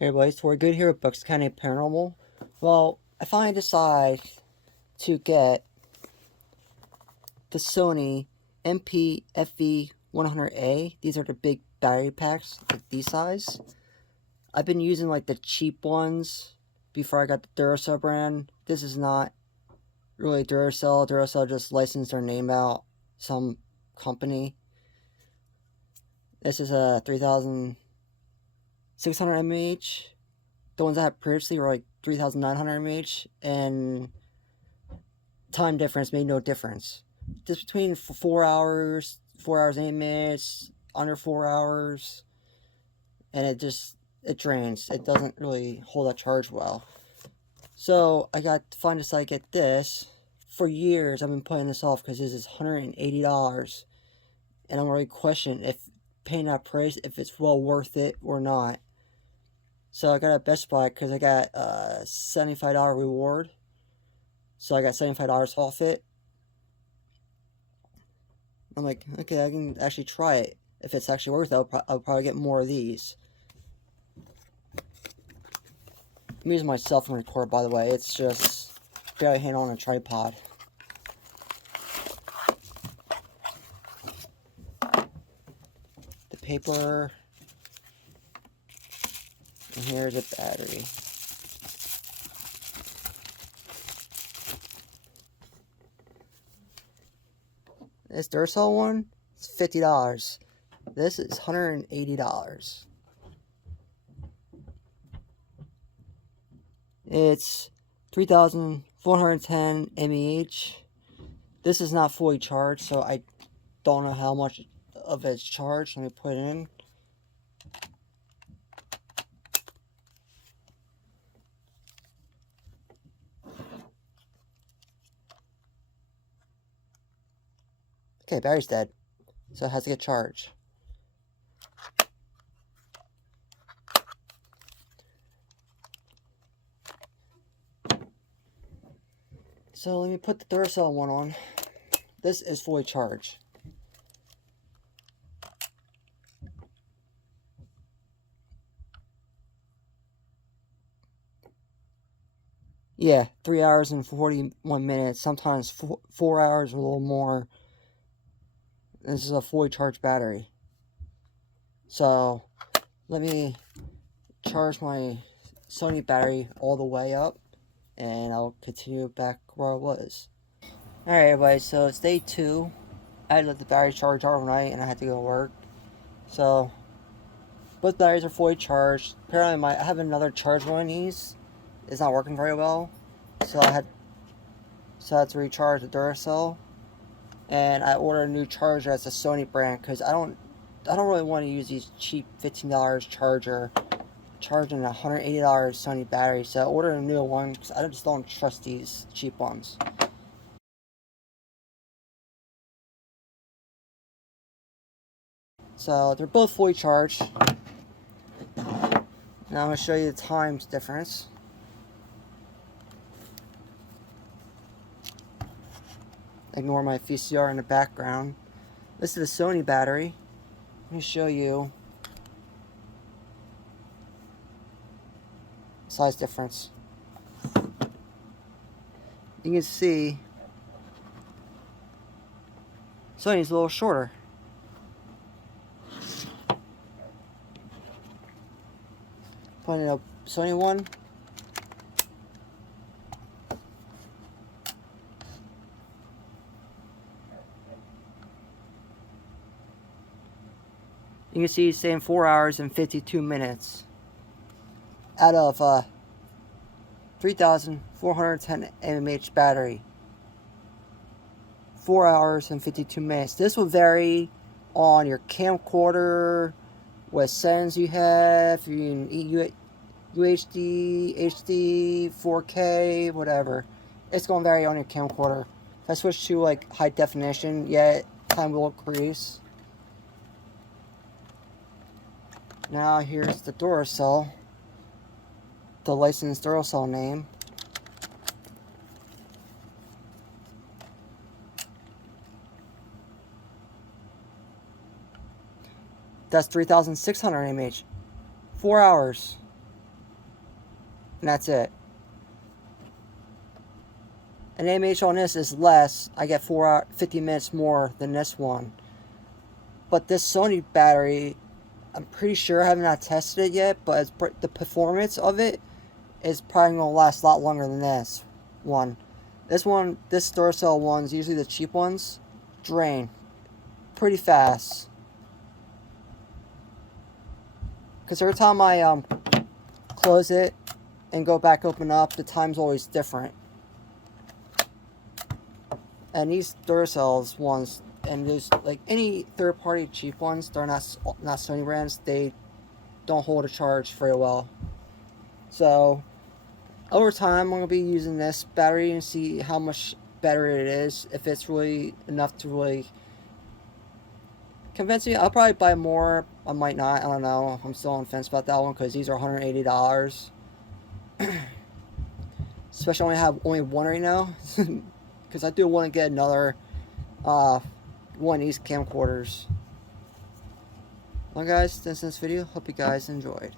Hey everybody, so we're good here at Bucks County Paranormal. Well, I finally decided to get the Sony NP FV100A. These are the big battery packs, like these size. I've been using like the cheap ones before I got the Duracell brand. This is not really Duracell. Duracell just licensed their name out, some company. This is a 3600 mAh. The ones I had previously were like 3900 mAh, and time difference made no difference. Just between 4 hours, 4 hours and 8 minutes, under 4 hours, and it drains. It doesn't really hold that charge well. So I got to find this, I get this. For years I've been putting this off because this is $180, and I'm really questioning if paying that price, if it's well worth it or not. So I got a Best Buy because I got a $75 reward. So I got $75 off it. I'm like, okay, I can actually try it. If it's actually worth it, I'll probably get more of these. I'm using my cell phone record, by the way. It's just barely hanging on a tripod. The paper. And here's a battery. This Duracell one is $50. This is $180. It's 3,410 mAh. This is not fully charged, so I don't know how much of it's charged. Let me put it in. Okay, battery's dead, so it has to get charged. So let me put the Duracell one on. This is fully charged. Yeah, 3 hours and 41 minutes, sometimes 4 hours, a little more. This is a fully charged battery. So let me charge my Sony battery all the way up, and I'll continue back where I was. Alright everybody, so it's day 2. I had to let the battery charge overnight and I had to go to work. So both batteries are fully charged. Apparently I have another charger on these. It's not working very well. So I had to recharge the Duracell. And I ordered a new charger as a Sony brand because I don't really want to use these cheap $15 charger charging a $180 Sony battery. So I ordered a new one because I just don't trust these cheap ones. So they're both fully charged. Now I'm going to show you the times difference. Ignore my VCR in the background. This is the Sony battery. Let me show you size difference. You can see Sony's a little shorter. Putting a Sony one. You can see it's saying 4 hours and 52 minutes out of 3,410 mAh battery. 4 hours and 52 minutes. This will vary on your camcorder, what settings you have, UHD, HD, 4K, whatever. It's going to vary on your camcorder. If I switch to like high definition, yeah, time will increase. Now here's the Duracell, the licensed Duracell name. That's 3,600 mAh. 4 hours. and that's it. And AMH on this is less. I get 50 minutes more than this one. But this Sony battery, I'm pretty sure, I have not tested it yet, but the performance of it is probably going to last a lot longer than this one. This Duracell ones, usually the cheap ones, drain pretty fast. Because every time I close it and go back open up, the time's always different. And these Duracell ones, and there's like any third-party cheap ones, they're not Sony brands, they don't hold a charge very well. So over time, I'm going to be using this battery and see how much better it is. If it's really enough to really convince me, I'll probably buy more. I might not. I don't know. I'm still on the fence about that one because these are $180. Especially when I have only one right now. Because I do want to get another one of these camcorders. Well guys, that's this video. Hope you guys enjoyed.